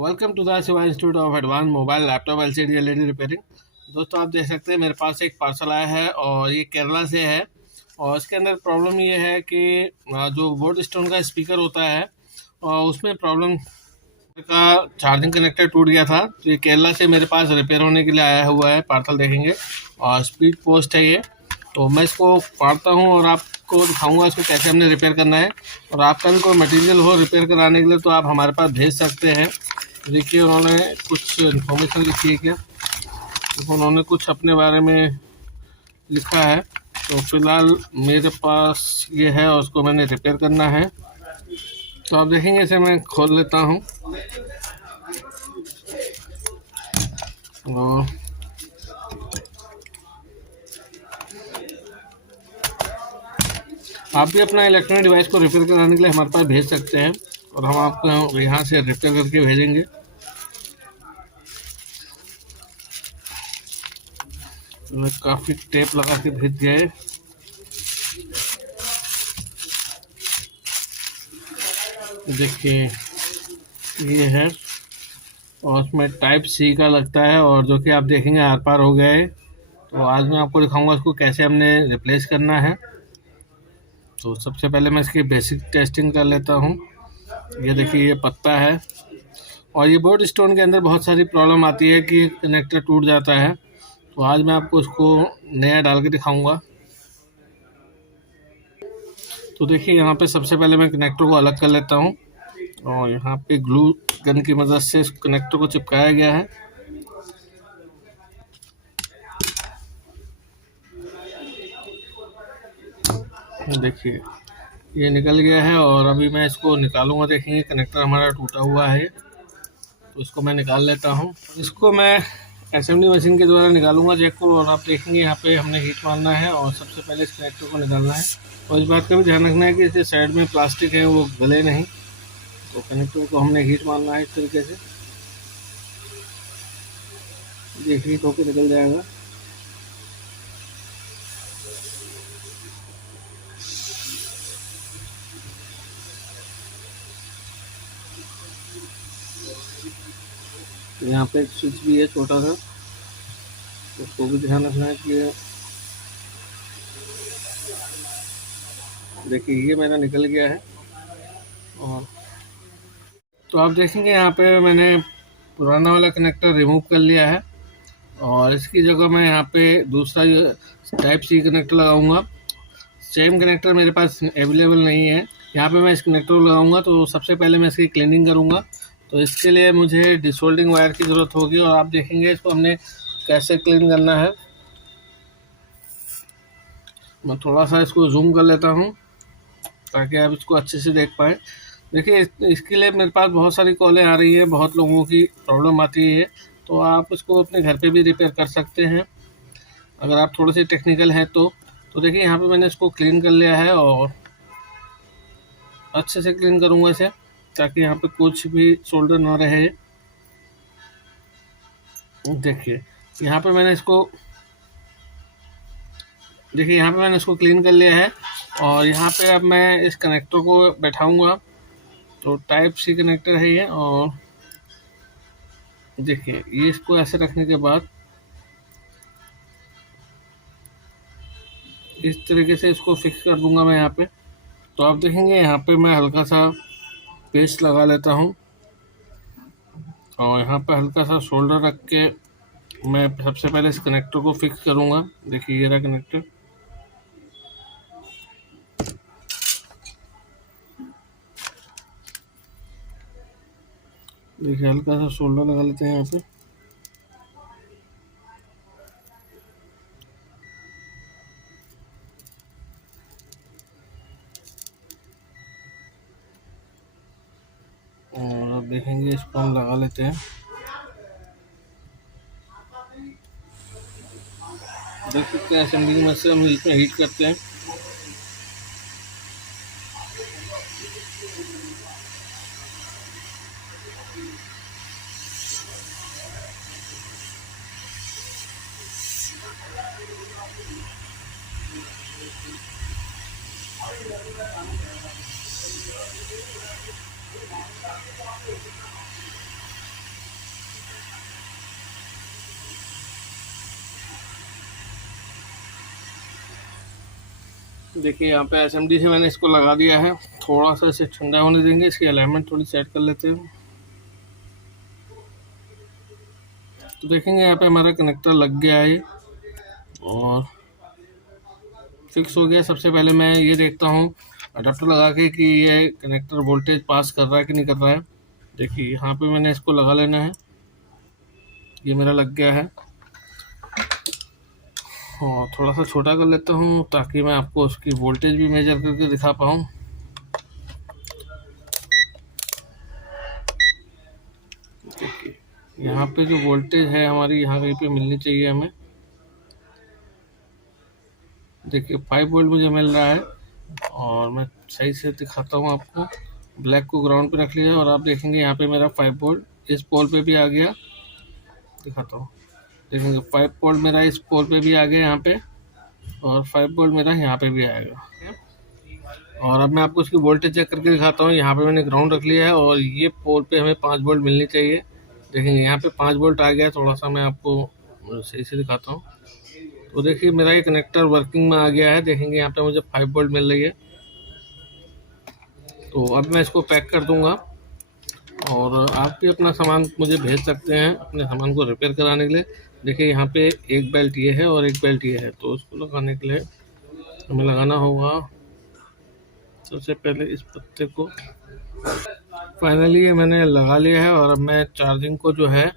Welcome to the Shiva institute of advance mobile laptop LCD LED repairing. दोस्तों, आप देख सकते हैं मेरे पास एक पार्सल आया है और ये केरला से है। और इसके अंदर प्रॉब्लम ये है कि जो बोट स्टोन का स्पीकर होता है और उसमें प्रॉब्लम का चार्जिंग कनेक्टर टूट गया था। तो ये केरला से मेरे पास रिपेयर होने के लिए आया हुआ है। पार्सल देखेंगे और स्पीड पोस्ट है ये। तो मैं इसको फाड़ता हूँ और आपको दिखाऊंगा इसको कैसे हमने रिपेयर करना है। और आपका भी कोई मटेरियल हो रिपेयर कराने के लिए तो आप हमारे पास भेज सकते हैं। देखिए, उन्होंने कुछ इन्फॉर्मेशन लिखी है क्या, तो उन्होंने कुछ अपने बारे में लिखा है। तो फिलहाल मेरे पास ये है और उसको मैंने रिपेयर करना है। तो आप देखेंगे इसे मैं खोल लेता हूँ और आप भी अपना इलेक्ट्रॉनिक डिवाइस को रिपेयर कराने के लिए हमारे पास भेज सकते हैं और हम आपको यहाँ से रिपेयर करके भेजेंगे। मैं काफ़ी टेप लगा के भेज दिया है। देखिए, ये है और उसमें टाइप सी का लगता है और जो कि आप देखेंगे आर पार हो गया है। तो आज मैं आपको दिखाऊंगा इसको कैसे हमने रिप्लेस करना है। तो सबसे पहले मैं इसकी बेसिक टेस्टिंग कर लेता हूँ। ये देखिए, ये पत्ता है और ये बोर्ड स्टोन के अंदर बहुत सारी प्रॉब्लम आती है कि कनेक्टर टूट जाता है। तो आज मैं आपको इसको नया डाल के दिखाऊंगा। तो देखिए, यहाँ पे सबसे पहले मैं कनेक्टर को अलग कर लेता हूँ और यहाँ पे ग्लू गन की मदद से इस कनेक्टर को चिपकाया गया है। देखिए, ये निकल गया है और अभी मैं इसको निकालूंगा। देखेंगे कनेक्टर हमारा टूटा हुआ है, तो इसको मैं निकाल लेता हूँ। इसको मैं असेंबली मशीन के द्वारा निकालूंगा जैक को। और आप देखेंगे यहाँ पे हमने हीट मारना है और सबसे पहले इस कनेक्टर को निकालना है। और इस बात का भी ध्यान रखना है कि इस साइड में प्लास्टिक है वो गले नहीं। तो कनेक्टर को हमने हीट मारना है इस तरीके से। ये हीट होकर निकल जाएगा। यहाँ पे एक स्विच भी है छोटा सा, उसको भी ध्यान रखना है कि देखिए ये मेरा निकल गया है। और तो आप देखेंगे यहाँ पे मैंने पुराना वाला कनेक्टर रिमूव कर लिया है और इसकी जगह मैं यहाँ पे दूसरा टाइप सी कनेक्टर लगाऊंगा। सेम कनेक्टर मेरे पास अवेलेबल नहीं है। यहाँ पे मैं इस कनेक्टर को लगाऊंगा। तो सबसे पहले मैं इसकी क्लीनिंग करूँगा। तो इसके लिए मुझे डिसोल्डिंग वायर की ज़रूरत होगी और आप देखेंगे इसको हमने कैसे क्लीन करना है। मैं थोड़ा सा इसको जूम कर लेता हूँ ताकि आप इसको अच्छे से देख पाएँ। देखिए, इसके लिए मेरे पास बहुत सारी कॉलें आ रही है, बहुत लोगों की प्रॉब्लम आती है। तो आप इसको अपने घर पे भी रिपेयर कर सकते हैं अगर आप थोड़े से टेक्निकल हैं तो देखिए, यहाँ पे मैंने इसको क्लीन कर लिया है और अच्छे से क्लीन करूँगा इसे ताकि यहाँ पे कुछ भी सोल्डर ना रहे। देखिए, यहाँ पे मैंने इसको क्लीन कर लिया है और यहाँ पे अब मैं इस कनेक्टर को बैठाऊंगा। तो टाइप सी कनेक्टर है ये। और देखिए, ये इसको ऐसे रखने के बाद इस तरीके से इसको फिक्स कर दूंगा मैं यहाँ पे। तो आप देखेंगे यहाँ पे मैं हल्का सा पेस्ट लगा लेता हूँ और यहाँ पे हल्का सा शोल्डर रख के मैं सबसे पहले इस कनेक्टर को फिक्स करूँगा। देखिए, ये रहा कनेक्टर। देखिए, हल्का सा शोल्डर लगा लेते हैं यहाँ पे। और अब देखेंगे इसको हम लगा लेते हैं। देख सकते हैं असेंबली में से हम इसमें हीट करते हैं। देखिए यहाँ पे एसएमडी से मैंने इसको लगा दिया है। थोड़ा सा इसे ठंडा होने देंगे, इसकी अलाइनमेंट थोड़ी सेट कर लेते हैं। तो देखेंगे यहाँ पे हमारा कनेक्टर लग गया है और फिक्स हो गया। सबसे पहले मैं ये देखता हूँ अडाप्टर लगा के कि ये कनेक्टर वोल्टेज पास कर रहा है कि नहीं कर रहा है। देखिए यहाँ पे मैंने इसको लगा लेना है, ये मेरा लग गया है। और थोड़ा सा छोटा कर लेता हूँ ताकि मैं आपको उसकी वोल्टेज भी मेजर करके दिखा पाऊँ। देखिए यहाँ पे जो वोल्टेज है हमारी यहाँ कहीं पे मिलनी चाहिए हमें। देखिए 5 वोल्ट मुझे मिल रहा है और मैं सही से दिखाता हूँ आपको। ब्लैक को ग्राउंड पे रख लिया और आप देखेंगे यहाँ पे मेरा 5 वोल्ट इस पोल पे भी आ गया। दिखाता हूँ, देखेंगे 5 वोल्ट मेरा इस पोल पे भी आ गया यहाँ पे, और 5 वोल्ट मेरा यहाँ पे भी आएगा। और अब मैं आपको इसकी वोल्टेज चेक करके दिखाता हूँ। यहाँ पे मैंने ग्राउंड रख लिया है और ये पोल पे हमें 5 वोल्ट मिलनी चाहिए। देखेंगे यहाँ पे 5 वोल्ट आ गया। थोड़ा सा मैं आपको सही से दिखाता हूँ। तो देखिए मेरा ये कनेक्टर वर्किंग में आ गया है। देखेंगे यहाँ पे मुझे 5 वोल्ट मिल रही है। तो अब मैं इसको पैक कर दूंगा और आप भी अपना सामान मुझे भेज सकते हैं अपने सामान को रिपेयर कराने के लिए। देखिए यहाँ पे एक बेल्ट ये है और एक बेल्ट ये है, तो उसको लगाने के लिए हमें लगाना होगा सबसे पहले इस पत्ते को। फाइनली ये मैंने लगा लिया है और अब मैं चार्जिंग को जो है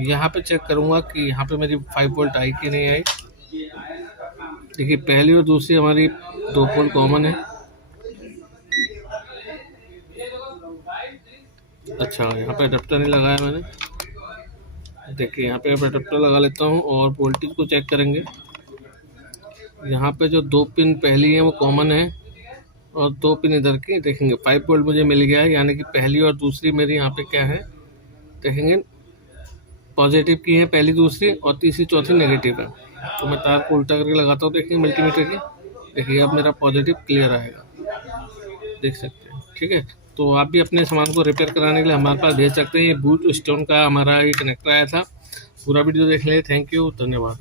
यहाँ पे चेक करूँगा कि यहाँ पे मेरी 5 वोल्ट आई कि नहीं आई। देखिए पहली और दूसरी हमारी 2 पोल कॉमन है। अच्छा यहाँ पे अडेप्टर नहीं लगाया मैंने। देखिए यहाँ पे अडेप्टर लगा लेता हूँ और वोल्टेज को चेक करेंगे। यहाँ पे जो 2 पिन पहली है वो कॉमन है और 2 पिन इधर की। देखेंगे 5 वोल्ट मुझे मिल गया है, यानी कि पहली और दूसरी मेरी यहाँ पे क्या है, देखेंगे पॉजिटिव की है पहली दूसरी और तीसरी चौथी नेगेटिव है। तो मैं तार को उल्टा करके लगाता हूँ। देखिए मल्टीमीटर की, देखिए अब मेरा पॉजिटिव क्लियर आएगा, देख सकते हैं। ठीक है, तो आप भी अपने सामान को रिपेयर कराने के लिए हमारे पास भेज सकते हैं। ये बूट स्टोन का हमारा ये कनेक्टर आया था। पूरा वीडियो देख लें। थैंक यू, धन्यवाद।